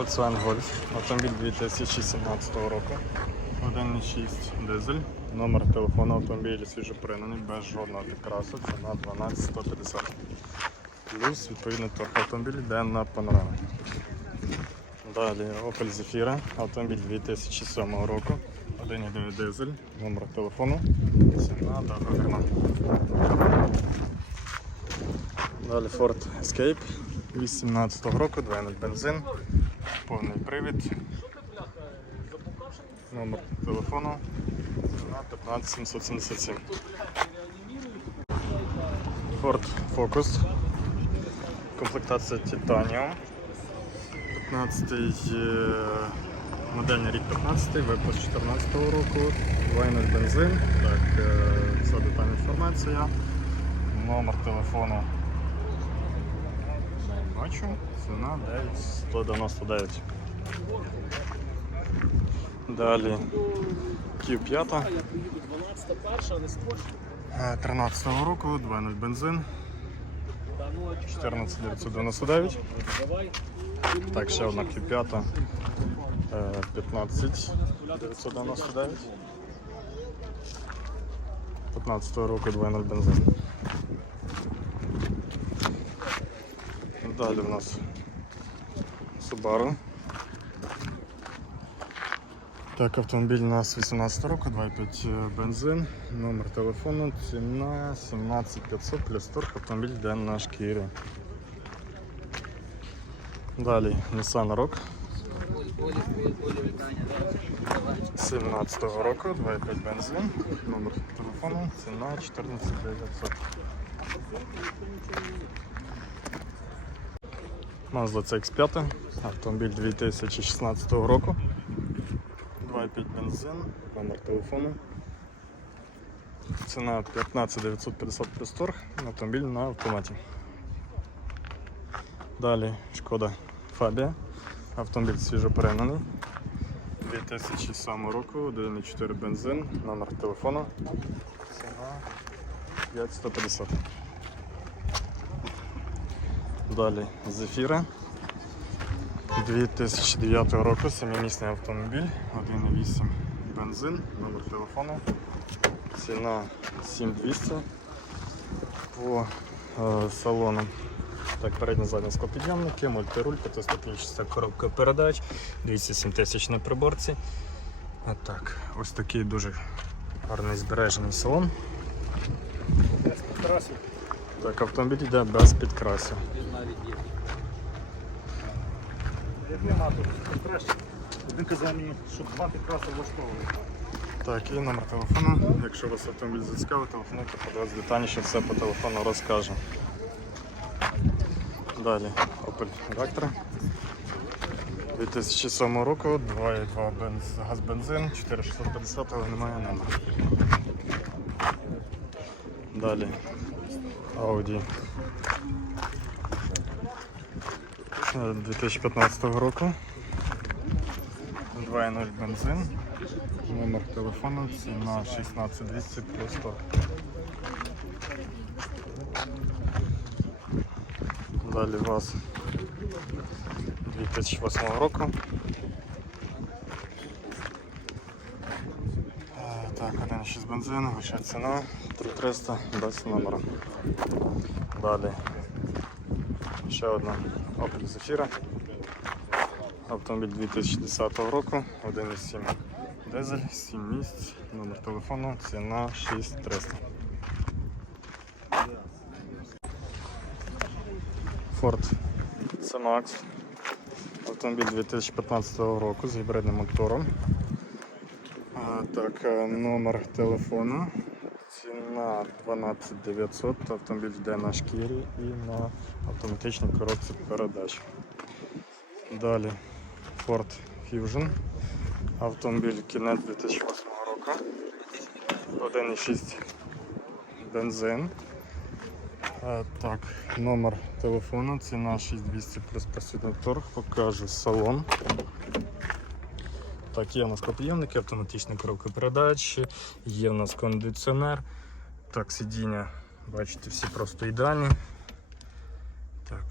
Volkswagen Golf, автомобіль 2017 року, 1.6 дизель, номер телефону автомобіля свіжопринений, без жодного підкрасу, ціна 12 150. Плюс відповідний торг автомобіля йде на панорамі. Далі Opel Zafira, автомобіль 2007 року, 1.9 дизель, номер телефону, ціна договірна. Далі Ford Escape 18 року, 2.0 бензин, повний привід. Номер телефону ціна 15777. Ford Focus. Комплектація Titanium. 15 е, модельний рік 15, випуск 14 року, 2.0 бензин. Так, е, це детальна інформація. Номер телефону бачу. Ціна 9199. Далі Q5 Я поїду 12 перша, не скорше. е, 13 року, 2.0 бензин, Та ну, а 14999. давай. Так, ще одна Q5 е, 15 999. 15 року 2.0 бензин. Далі в нас Subaru. Так, автомобіль у нас 18 року, 2.5 бензин, номер телефону, ціна 17500 плюс торг, автомобіль йде на шкірі. Далі Nissan Rogue 17 року, 2.5 бензин, номер телефону, ціна 14900. Mazda CX5, автомобіль 2016 року, 2.5 бензин, номер телефону. Ціна 15 950 плюс торг, автомобіль на автоматі. Далі шкода Фабія. Автомобіль свіжоперегнаний. 2007 року, 1.4 бензин, номер телефону. Ціна 5150. Далі Зефіра. 2009 року, 7-місний автомобіль, 1.8 бензин, номер телефону. Ціна 7200 по е, салону. Так, передня задня склопідйомники, мультируль, п'ятиступінчаста коробка передач, 207 тисяч на приборці. А так, ось такий дуже гарний збережений салон. Так, автомобіль йде без підкрасів. Нема тут, тут. Один казав мені, щоб два підкраси влаштовували. Так, і номер телефону. Якщо вас автомобіль зацікавить, телефонуйте, подивитися детальніше все по телефону розкажу. Далі Opel Vectra. 2007 року, 2,2 бенз, газ бензин, 4650, але немає номера. Далі Audi Е, 2015 року. 2.0 бензин. Номер телефону ціна 16200 плюс 100. Далі ВАЗ 2008 року. Е, Так, 1.6 бензин, вища ціна 3300 без номера. Далі ще одна Opel Zafira. Автомобіль 2010 року, 1.7 дизель, 7 місць, номер телефону, ціна 6300. Ford C-Max. Автомобіль 2015 року з гібридним мотором. А, так, е, номер телефону. Ціна 12900, автомобіль йде на шкірі і на автоматичній коробці передач. Далі Ford Fusion. Автомобіль кінець 2008 року. 1,6 бензин. Так, номер телефону, ціна 6200 плюс присутній торг, покажу салон. Так, є у нас копійомники, автоматична коробка передач, є у нас кондиціонер. Так, сидіння, бачите, всі просто ідеальні. Так.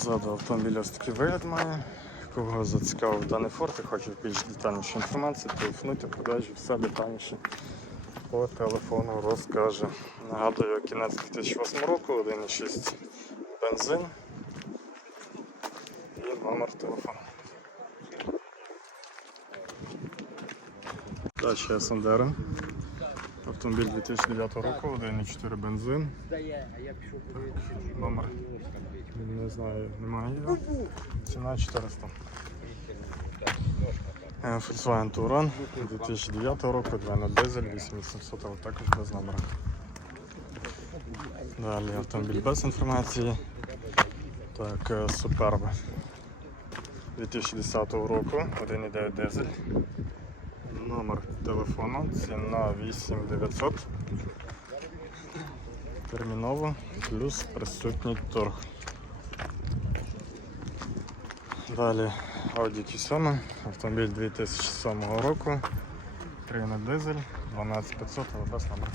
Ззаду автомобіль ось такий вигляд має. Кого зацікавив даний форт і хоче більш детальніше інформації, телефонуйте, продажі, все детальніше по телефону розкаже. Нагадую, кінець 2008 року, 1,6 бензин номер телефону. Дача Сандера. Автомобіль 2009 року, 1,4 бензин. Номер не знаю, немає. Ціна 400. Е, Volkswagen Touran 2009 року, 2.0 дизель, 8800, але також без номера. Далі автомобіль без інформації. Так, е, Superb 2010 року, 1.9 дизель. Номер телефону, ціна 8900. Терміново плюс присутній торг. Далі Audi Q7, автомобіль 2007 року, 3 дизель, 12500, але без номера.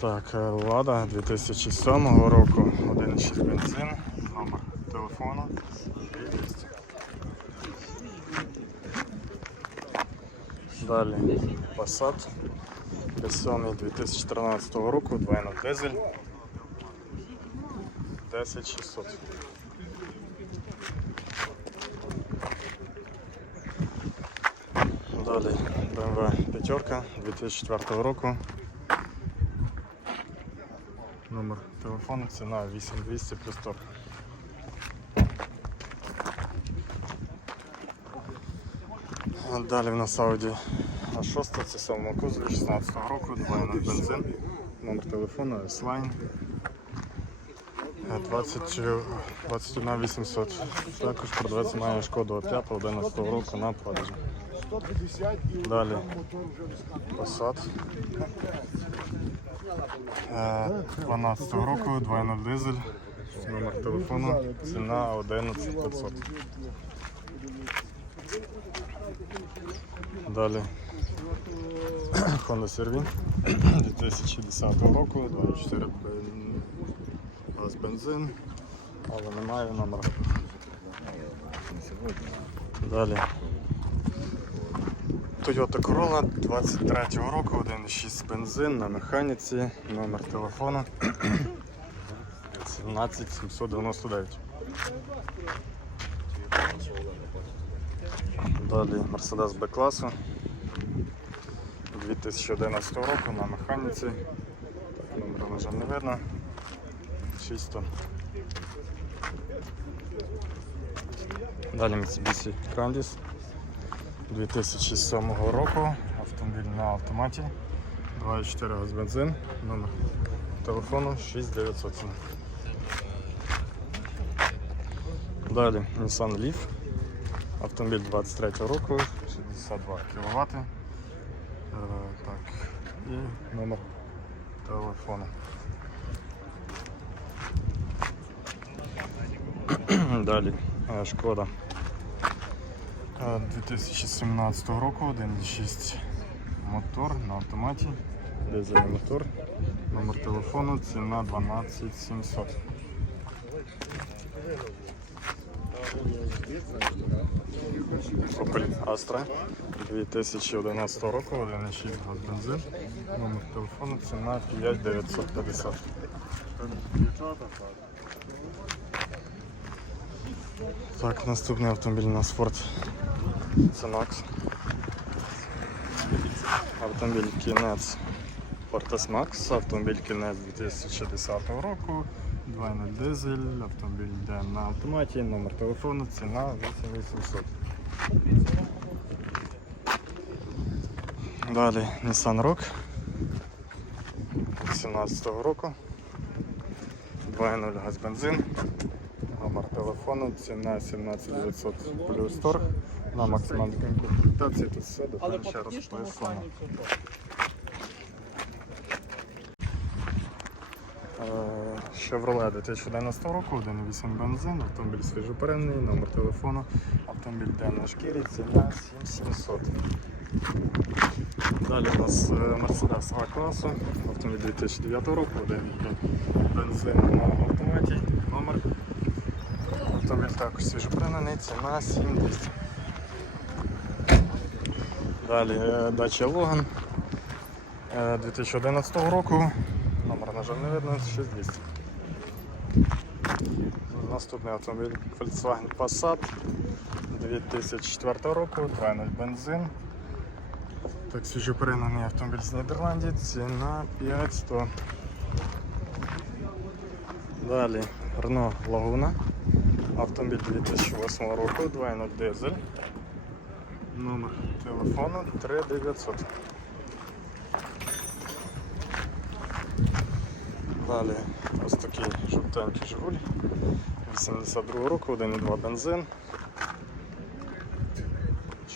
Так, е, Лада 2007 року, 1,6 бензин, 200. Далі Passat B7 2013 року, 2.0 дизель, 10600. Далі BMW п'ятерка 2004 року. Номер телефону, ціна 8200 плюс торг. Далі в нас Audi А6, це 7 кузові 16 року, 2.0 бензин, номер телефону, S-Line. 20, 21 800. Також продавець має шкоду 5 11 року на продажі. Далі Passat. Е, 12 року, 2.0 дизель, номер телефону, ціна 11 500. Далі. Honda CR-V 2010 року, 2.4 газ бензин, але немає номера. Далі. Toyota Corolla 23 року, 1.6 бензин на механіці, номер телефону. 17 799. Далі Mercedes B-класу 2011 року на механіці. Номера, на жаль, не видно. 600. Далі Mitsubishi Grandis 2007 року. Автомобіль на автоматі. 2,4 газ бензин. Номер телефону 6900. Далі Nissan Leaf. Автомобіль 23 року, 62 кВт. Е, так. І номер телефону. Далі е, шкода. Е, 2017 року, 1.6 мотор на автоматі, дизельний мотор, номер телефону, ціна 12700. Opel Astra 2011 року, 1.6 газ бензин, номер телефону, ціна 5950. Так, наступний автомобіль у нас Ford Cenax. Автомобіль кінець Ford S-Max, автомобіль кінець 2010 року, 2.0 дизель, автомобіль йде на автоматі, номер телефону, ціна 8800. Далі Nissan Rogue 17 року, 2.0 газ бензин, Номер телефону, ціна 17900 плюс торг. На максимальній комплектації тут все Але детальніше по технічному розписано. стані все Е, Chevrolet 2011 року, 1.8 бензин, автомобіль свіжоперений, номер телефону, автомобіль йде на шкірі, ціна 7700. Далі у нас е, Mercedes А класу, автомобіль 2009 року, 1.5 бензин на автоматі, номер. Автомобіль також свіжопринений, ціна 7200. Далі е, Dacia Logan е, 2011 року, номер, на жаль, не видно, 6200. Наступний автомобіль Volkswagen Passat 2004 року, 2.0 бензин. Так, свіжопринений автомобіль з Нідерландів, ціна 5100. Далі Renault Laguna. Автомобіль 2008 року, 2.0 дизель. Номер телефону 3900. Далі ось такий жовтенький Жигуль. 82 року, 1,2 бензин.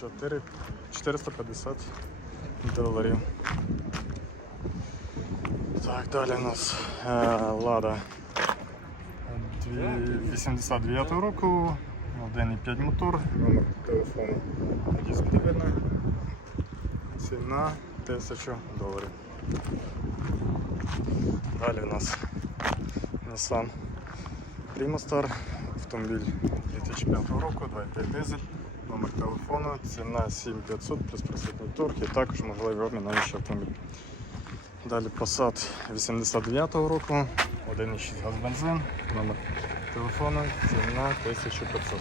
4, 450 доларів. Так, далі у нас е, Лада 89 року, 1,5 мотор, номер телефону. Буде видно. Ціна 1000 доларів. Далі у нас Nissan Primastar, автомобіль 2005 року, 2,5 дизель, номер телефону, ціна 7500 плюс присутній торг і також можливий обмін на інший автомобіль. Далі Passat 89 року, 1,6 газ бензин, номер телефону, ціна 1500.